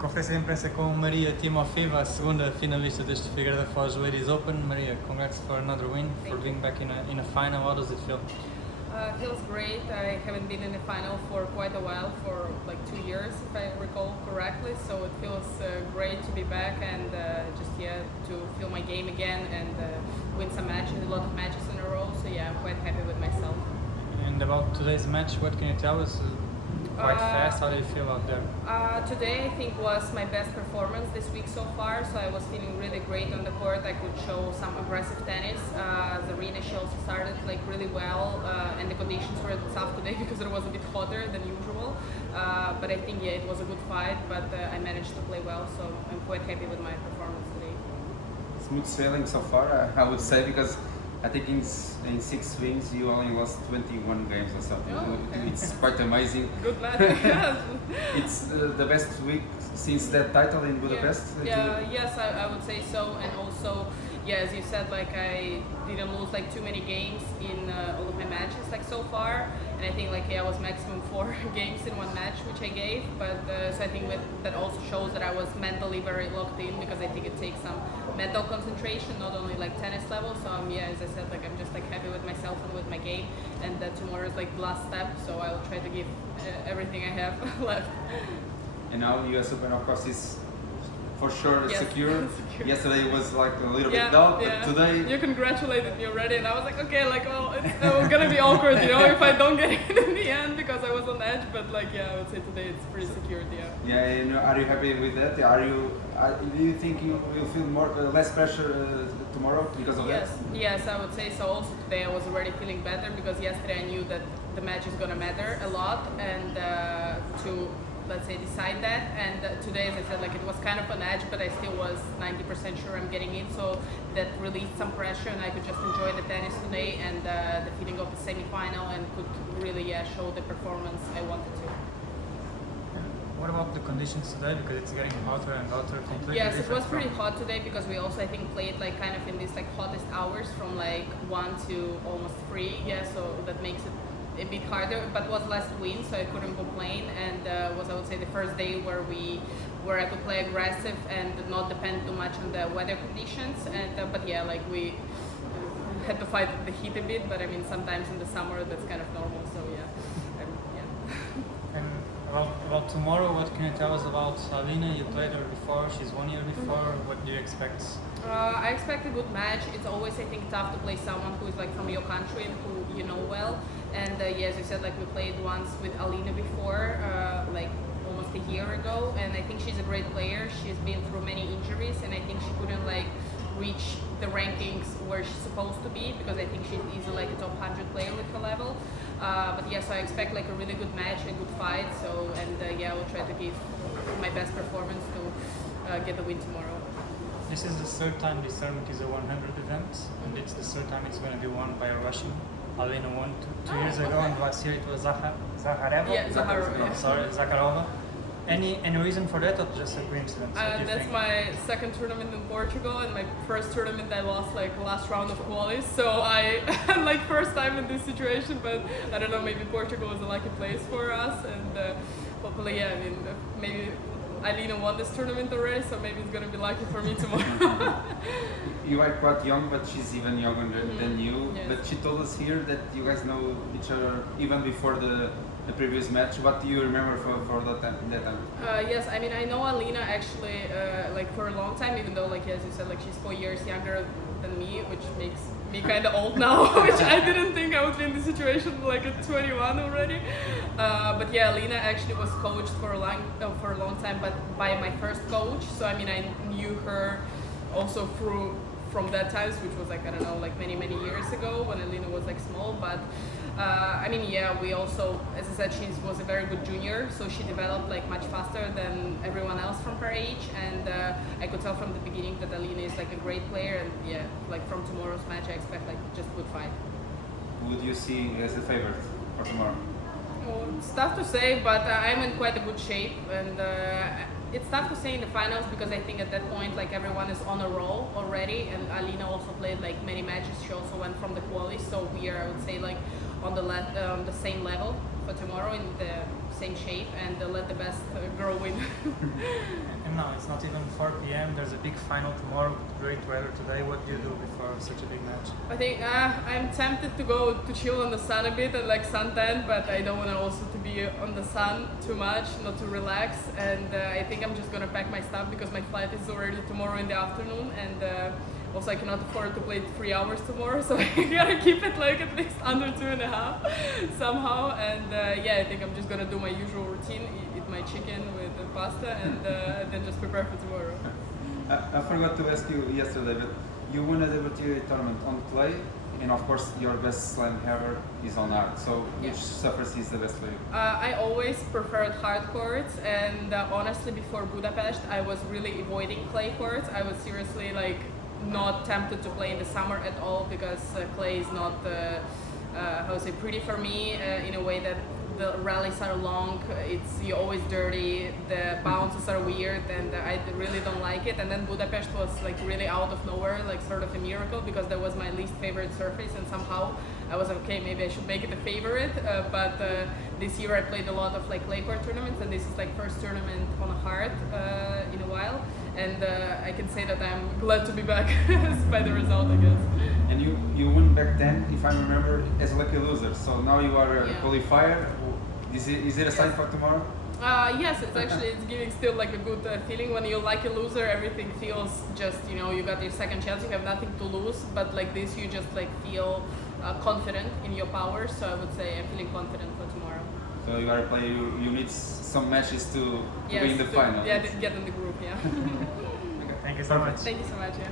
Conferência de imprensa com Maria Timofeeva, a segunda finalista deste Figueira da Foz Ladies Open. Maria, congrats for another win, for being back in a final. How does it feel? Feels great. I haven't been in the final for quite a while, for like 2 years if I recall correctly, so it feels great to be back and to feel my game again and win some matches, a lot of matches in a row, so yeah, I'm quite happy with myself. And about today's match, what can you tell us? Quite fast, how do you feel out there? Today I think was my best performance this week so far, so I was feeling really great on the court. I could show some aggressive tennis. The arena she also started like really well, and the conditions were tough today because it was a bit hotter than usual. But I think it was a good fight, but I managed to play well, so I'm quite happy with my performance today. Smooth sailing so far, I would say, because I think in 6 wins you only lost 21 games or something. Oh, okay. It's quite amazing. Good match, yes. It's the best week since that title in Budapest. Yes, I would say so. And also, as you said, like I didn't lose like too many games in all of my matches like so far. And I think I was maximum 4 games in one match, which I gave. But so I think that also shows that I was mentally very locked in, because I think it takes some mental concentration, not only like tennis level. So as I said, like I'm just like happy with myself and with my game. And tomorrow is like the last step, so I will try to give everything I have left. And now US Open, of course, is for sure secure. Secure. Yesterday was like a little bit doubt, but today you congratulated me already, and I was like, okay, like it's gonna be awkward, if I don't get it in the end because I was on edge. But I would say today it's pretty secured. Yeah, and are you happy with that? Do you think you will feel less pressure tomorrow because of that? Yes, I would say so. Also today I was already feeling better because yesterday I knew that the match is gonna matter a lot, and to let's say decide that. And today, as I said, like it was kind of an edge, but I still was 90% sure I'm getting in, so that released some pressure, and I could just enjoy the tennis today and the feeling of the semi-final, and could really show the performance I wanted to. What about the conditions today? Because it's getting hotter and hotter completely. Yes, it was pretty hot today because we also I think played like kind of in these like hottest hours from like 1 to almost 3. So that makes it a bit harder, but was less wind, so I couldn't complain. And was, I would say, the first day where I could play aggressive and not depend too much on the weather conditions. And but we had to fight the heat a bit. But I mean, sometimes in the summer that's kind of normal. So And about tomorrow, what can you tell us about Alina? You played her before. She's 1 year before. What do you expect? I expect a good match. It's always, I think, tough to play someone who is like from your country and who you know well. And as you said, like we played once with Alina before, like almost a year ago. And I think she's a great player. She's been through many injuries, and I think she couldn't like reach the rankings where she's supposed to be, because I think she's easily like a top 100 player with her level. So I expect like a really good match, a good fight. So I will try to give my best performance to get the win tomorrow. This is the third time this tournament is a 100 event, and it's the third time it's going to be won by a Russian. Alina won two years ago, and last year it was Zakharova. Yeah, Zakharova. Sorry, Zakharova. Any reason for that, or just a coincidence? That's my second tournament in Portugal, and my first tournament I lost like last round of qualis. So I like first time in this situation, but I don't know, maybe Portugal was a lucky place for us, and hopefully, maybe Alina won this tournament already, so maybe it's gonna be lucky for me tomorrow. You are quite young, but she's even younger than you. Yes. But she told us here that you guys know each other even before the previous match. What do you remember for that time? Yes, I mean, I know Alina actually like for a long time, even though like as you said, like she's 4 years younger than me, which makes me kind of old now, which I didn't think I would be in this situation like at 21 already. But Alina actually was coached for a long time, but by my first coach. So I mean, I knew her also from that times, which was like, I don't know, like many years ago when Alina was like small. But we also, as I said, she was a very good junior, so she developed like much faster than everyone else from her age. And I could tell from the beginning that Alina is like a great player. And like from tomorrow's match, I expect like just a good fight. Would you see as the favorite for tomorrow? Well, it's tough to say, but I'm in quite a good shape, and it's tough to say in the finals because I think at that point like everyone is on a roll already, and Alina also played like many matches. She also went from the quali, so we are, I would say, like on the same level for tomorrow in the same shape and let the best girl win. And now it's not even 4 p.m. There's a big final tomorrow. Great weather today. What do you do before such a big match? I think I'm tempted to go to chill on the sun a bit and like suntan, but I don't want to also to be on the sun too much, not to relax. And I think I'm just gonna pack my stuff because my flight is already tomorrow in the afternoon, and also I cannot afford to play 3 hours tomorrow, so I gotta keep it like at least under 2.5 somehow. And yeah, I think I'm just gonna do my usual routine, eat my chicken with the pasta, and then just prepare for tomorrow. I forgot to ask you yesterday, but you won a WTA tournament on clay, and of course your best slam ever is on hard. So which surface is the best for you? I always preferred hard courts, and honestly, before Budapest, I was really avoiding clay courts. I was seriously like not tempted to play in the summer at all because clay is not how to say pretty for me in a way that the rallies are long, you're always dirty, the bounces are weird, and I really don't like it. And then Budapest was like really out of nowhere, like sort of a miracle, because that was my least favorite surface, and somehow I was like, okay, maybe I should make it a favorite. But this year I played a lot of like clay court tournaments, and this is like first tournament on a hard in a while, and I can say that I'm glad to be back by the result, I guess. And you won back then, if I remember, as lucky loser. So now you are a qualifier. Is it a sign for tomorrow? Yes, it's giving still like a good feeling. When you're like a loser, everything feels just, you got your second chance, you have nothing to lose. But like this, you just like feel confident in your powers. So I would say I'm feeling confident for tomorrow. So you are a player, you need some matches to be in the final. Yeah, to get in the group, yeah. Thank you so much. Thank you so much, yeah.